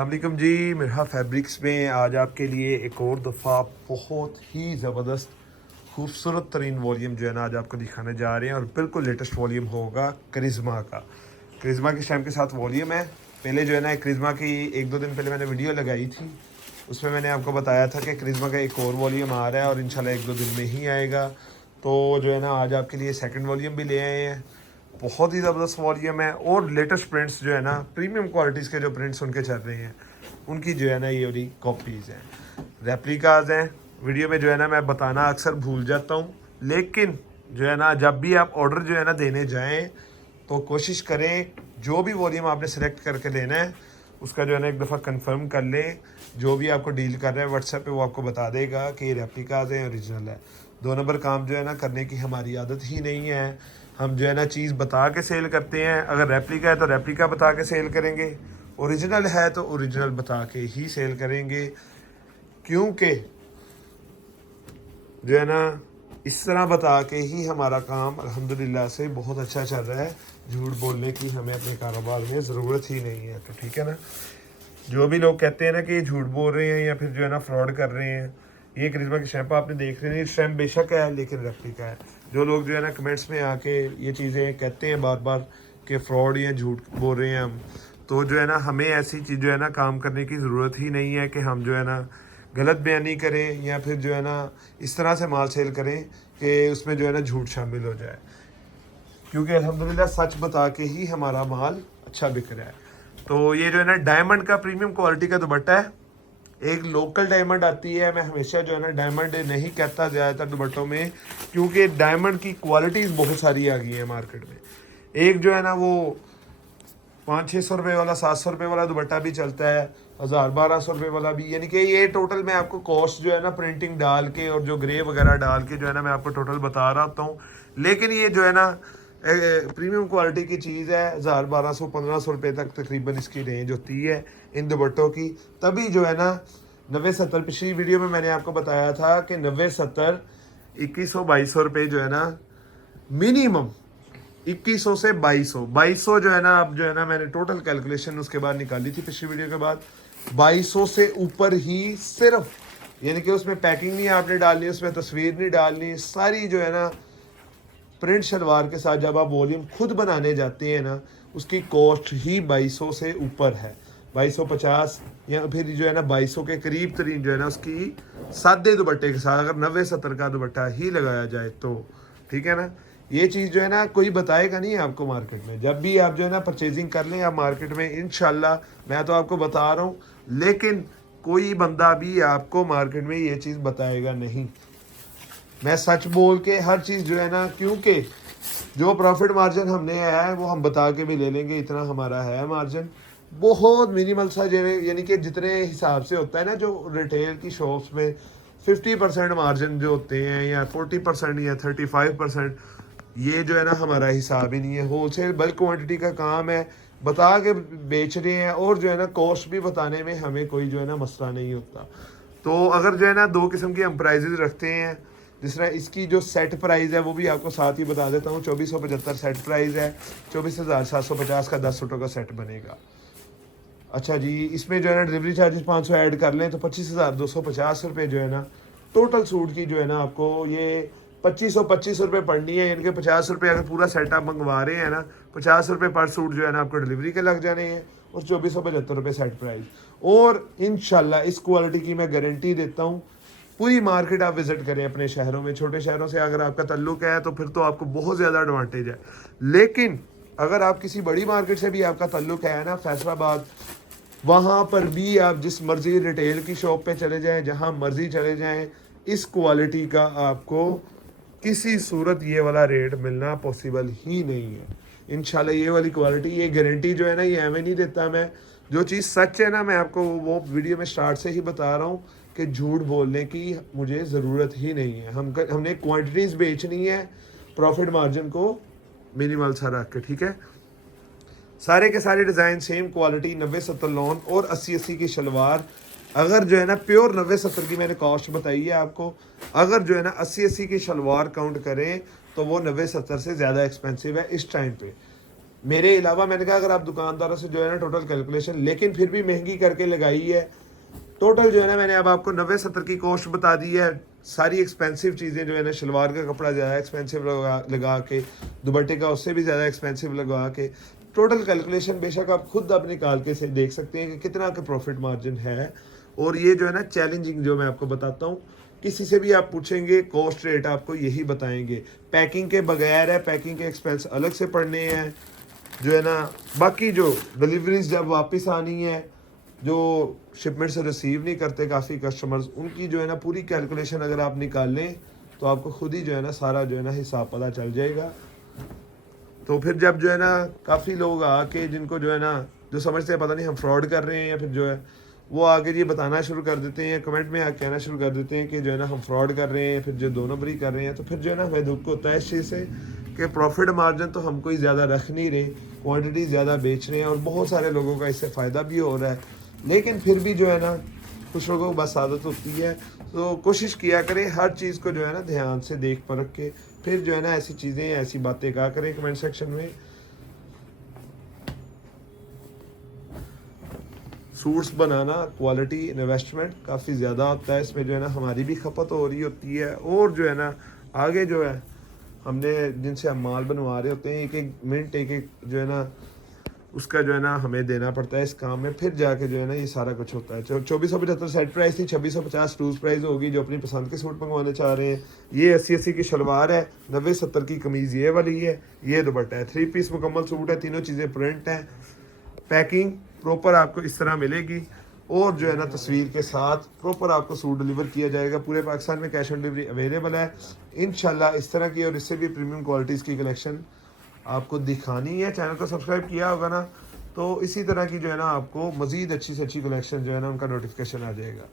अस्सलामुअलैकुम जी, मिरहा फैब्रिक्स में आज आपके लिए एक और दफ़ा बहुत ही ज़बरदस्त खूबसूरत तरीन वॉल्यूम जो है ना आज आपको दिखाने जा रहे हैं। और बिल्कुल लेटेस्ट वॉल्यूम होगा करिश्मा का। करिश्मा के शैम के साथ वॉल्यूम है। पहले जो है ना करिश्मा की 1-2 दिन पहले मैंने वीडियो लगाई थी, उसमें मैंने आपको बताया था कि करिश्मा का एक और वॉल्यूम आ रहा है और इंशाल्लाह 1-2 दिन में ही आएगा। तो जो है ना आज आपके लिए सेकंड वॉल्यूम भी ले आए हैं। बहुत ही ज़बरदस्त वॉल्यूम है और लेटेस्ट प्रिंट्स जो है ना प्रीमियम क्वालिटीज़ के जो प्रिंट्स उनके चल रहे हैं उनकी जो है ना ये वाली कॉपीज़ हैं, रेप्लिकाज हैं। वीडियो में जो है ना मैं बताना अक्सर भूल जाता हूँ, लेकिन जो है ना जब भी आप ऑर्डर जो है ना देने जाएं तो कोशिश करें जो भी वॉल्यूम आपने सेलेक्ट करके देना है उसका जो है ना एक दफ़ा कंफर्म कर लें। जो भी आपको डील कर रहा है व्हाट्सएप पे वो आपको बता देगा कि ये रेप्लिकाज है, ओरिजिनल है। 2 नंबर काम जो है ना करने की हमारी आदत ही नहीं है। हम जो है ना चीज़ बता के सेल करते हैं। अगर रेप्लिका है तो रेप्लिका बता के सेल करेंगे, ओरिजिनल है तो ओरिजिनल बता के ही सेल करेंगे, क्योंकि जो है ना इस तरह बता के ही हमारा काम अल्हम्दुलिल्लाह से बहुत अच्छा चल रहा है। झूठ बोलने की हमें अपने कारोबार में ज़रूरत ही नहीं है। तो ठीक है ना, जो भी लोग कहते हैं ना कि ये झूठ बोल रहे हैं या फिर जो है ना फ्रॉड कर रहे हैं, ये करिश्मा की शैम्पू आपने देख रहे हैं, शैम्प बेशक है लेकिन रेप्लिका है। जो लोग जो है ना कमेंट्स में आके ये चीज़ें कहते हैं बार बार कि फ्रॉड या झूठ बोल रहे हैं हम, तो जो है ना हमें ऐसी चीज़ जो है ना काम करने की ज़रूरत ही नहीं है कि हम जो है ना गलत बयानी करें या फिर जो है ना इस तरह से माल सेल करें कि उसमें जो है ना झूठ शामिल हो जाए, क्योंकि अल्हम्दुलिल्लाह सच बता के ही हमारा माल अच्छा बिक रहा है। तो ये जो है ना डायमंड का प्रीमियम क्वालिटी का दुपट्टा है। एक लोकल डायमंड आती है, मैं हमेशा जो है ना डायमंड नहीं कहता ज़्यादातर दुपट्टों में, क्योंकि डायमंड की क्वालिटीज़ बहुत सारी आ गई हैं मार्केट में। एक जो है ना वो 500-600 रुपये वाला 700 रुपये वाला दुपट्टा भी चलता है, 1000-1200 रुपये वाला भी। यानी कि ये टोटल मैं आपको कॉस्ट जो है ना प्रिंटिंग डाल के और जो ग्रे वगैरह डाल के जो है ना मैं आपको टोटल बता रहा हूँ। लेकिन ये जो है ना प्रीमियम क्वालिटी की चीज़ है। 1000-1200-1500 रुपये तक तकरीबन इसकी रेंज होती है इन दुपट्टों की। तभी जो है ना 90-70 पिछली वीडियो में मैंने आपको बताया था कि 90-70 2100-2200 रुपये जो है ना मिनिमम 2100 से 2200 जो है ना, अब जो है ना मैंने टोटल कैलकुलेशन उसके बाद निकाली थी पिछली वीडियो के बाद, 2200 से ऊपर ही सिर्फ, यानी कि उसमें पैकिंग नहीं आपने डालनी, उसमें तस्वीर नहीं डालनी, सारी जो है ना प्रिंट शलवार के साथ जब आप वॉल्यूम खुद बनाने जाते हैं ना उसकी कॉस्ट ही 2200 से ऊपर है। 2250 या फिर जो है ना 2200 के करीब तरीन जो है ना उसकी सादे दुपट्टे के साथ अगर 90-70 का दुपट्टा ही लगाया जाए तो ठीक है ना। ये चीज़ जो है ना कोई बताएगा नहीं आपको मार्केट में। जब भी आप जो है ना परचेजिंग कर लें आप मार्केट में, इंशाल्लाह मैं तो आपको बता रहा हूँ, लेकिन कोई बंदा भी आपको मार्केट में ये चीज़ बताएगा नहीं। मैं सच बोल के हर चीज़ जो है ना, क्योंकि जो प्रॉफिट मार्जिन हमने है वो हम बता के भी ले लेंगे, इतना हमारा है मार्जिन बहुत मिनिमल सा, यानी कि जितने हिसाब से होता है ना जो रिटेल की शॉप्स में 50% मार्जिन जो होते हैं या 40% या 35%, ये जो है ना हमारा हिसाब ही नहीं है। होलसेल बल्क क्वांटिटी का काम है, बता के बेच रहे हैं और जो है ना कॉस्ट भी बताने में हमें कोई जो है ना मसला नहीं होता। तो अगर जो है ना 2 किस्म की हम प्राइजेज रखते हैं, जिस तरह इसकी जो सेट प्राइस है वो भी आपको साथ ही बता देता हूँ। 2475 सेट प्राइस है, 24,750 का 10 सूटों का सेट बनेगा। अच्छा जी, इसमें जो है ना डिलीवरी चार्जेस 500 ऐड कर लें तो 25,250 रुपये जो है ना टोटल सूट की जो है ना आपको ये 2525 रुपये पड़नी है। यानी कि 50 रुपये अगर पूरा सेटअप मंगवा रहे हैं ना, 50 रुपये पर सूट जो है ना आपको डिलीवरी के लग जाने हैं और 2475 रुपये सेट प्राइस। और इंशाल्लाह इस क्वालिटी की मैं गारंटी देता हूँ। पूरी मार्केट आप विजिट करें अपने शहरों में, छोटे शहरों से अगर आपका ताल्लुक है तो फिर तो आपको बहुत ज़्यादा एडवांटेज है। लेकिन अगर आप किसी बड़ी मार्केट से भी आपका ताल्लुक है ना, फैसलाबाद, वहाँ पर भी आप जिस मर्जी रिटेल की शॉप पे चले जाएं, जहाँ मर्जी चले जाएं, इस क्वालिटी का आपको किसी सूरत ये वाला रेट मिलना पॉसिबल ही नहीं है। इंशाल्लाह ये वाली क्वालिटी, ये गारंटी जो है ना ये हमें नहीं देता मैं। जो चीज़ सच है ना मैं आपको वो वीडियो में स्टार्ट से ही बता रहा हूँ कि झूठ बोलने की मुझे ज़रूरत ही नहीं है। हमने क्वांटिटीज़ बेचनी है, प्रॉफिट मार्जिन को मिनिमल सा रख के, ठीक है। सारे के सारे डिज़ाइन सेम क्वालिटी, 90-70 लॉन और 80-80 की शलवार। अगर जो है ना प्योर 90-70 की मैंने कॉस्ट बताई है आपको, अगर जो है ना 80-80 की शलवार काउंट करें तो वो 90-70 से ज़्यादा एक्सपेंसिव है इस टाइम पे। मेरे अलावा मैंने कहा अगर आप दुकानदारों से जो है ना टोटल कैलकुलेशन, लेकिन फिर भी महंगी करके लगाई है। टोटल जो है ना मैंने अब आपको 90-70 की कॉस्ट बता दी है। सारी एक्सपेंसिव चीज़ें जो है ना, शलवार का कपड़ा ज़्यादा एक्सपेंसिव लगा के, दुपट्टे का उससे भी ज़्यादा एक्सपेंसिव लगा के, टोटल कैलकुलेशन बेशक आप खुद अब निकाल के से देख सकते हैं कि कितना का प्रॉफिट मार्जिन है। और ये जो है ना चैलेंजिंग जो मैं आपको बताता हूँ, किसी से भी आप पूछेंगे कॉस्ट रेट आपको यही बताएंगे। पैकिंग के बगैर है, पैकिंग के एक्सपेंस अलग से पड़ने हैं जो है ना। बाकी जो डिलीवरीज जब वापस आनी है, जो शिपमेंट से रिसीव नहीं करते काफ़ी कस्टमर्स, उनकी जो है ना पूरी कैलकुलेशन अगर आप निकाल लें तो आपको खुद ही जो है ना सारा जो है ना हिसाब पता चल जाएगा। तो फिर जब जो है ना काफ़ी लोग आके, जिनको जो है ना जो समझते हैं पता नहीं हम फ्रॉड कर रहे हैं, या फिर जो है वो आगे ये बताना शुरू कर देते हैं, कमेंट में आके कहना शुरू कर देते हैं कि जो है ना हम फ्रॉड कर रहे हैं, फिर जो 2 नंबरी कर रहे हैं, तो फिर जो है ना हमें दुख होता है इस चीज़ से कि प्रॉफिट मार्जिन तो हम कोई ज़्यादा रख नहीं रहे, क्वांटिटी ज़्यादा बेच रहे हैं और बहुत सारे लोगों का इससे फ़ायदा भी हो रहा है। लेकिन फिर भी जो है ना कुछ लोगों को बस आदत होती है। तो कोशिश किया करें हर चीज़ को जो है ना ध्यान से देख परख के, फिर जो है ना ऐसी चीज़ें ऐसी बातें कहा करें कमेंट सेक्शन में। सूट्स बनाना क्वालिटी इन्वेस्टमेंट काफ़ी ज़्यादा होता है, इसमें जो है ना हमारी भी खपत हो रही होती है, और जो है ना आगे जो है हमने जिनसे हम माल बनवा रहे होते हैं, एक एक मिनट एक एक जो है ना उसका जो है ना हमें देना पड़ता है इस काम में, फिर जाके जो है ना ये सारा कुछ होता है। 2475 सेट प्राइस थी, 2650 लूज प्राइस होगी जो अपनी पसंद के सूट मंगवाने चाह रहे हैं। ये 80-80 की शलवार है, 90-70 की कमीज़ ये वाली है, ये दुपट्टा है। 3 पीस मुकम्मल सूट है, तीनों चीज़ें प्रिंट हैं। पैकिंग प्रॉपर आपको इस तरह मिलेगी, और जो है ना तस्वीर के साथ प्रॉपर आपको सूट डिलीवर किया जाएगा। पूरे पाकिस्तान में कैश ऑन डिलीवरी अवेलेबल है इंशाल्लाह। इस तरह की और इससे भी प्रीमियम क्वालिटीज़ की कलेक्शन आपको दिखानी है। चैनल को सब्सक्राइब किया होगा ना, तो इसी तरह की जो है ना आपको मज़ीद अच्छी से अच्छी कलेक्शन जो है ना उनका नोटिफिकेशन आ जाएगा।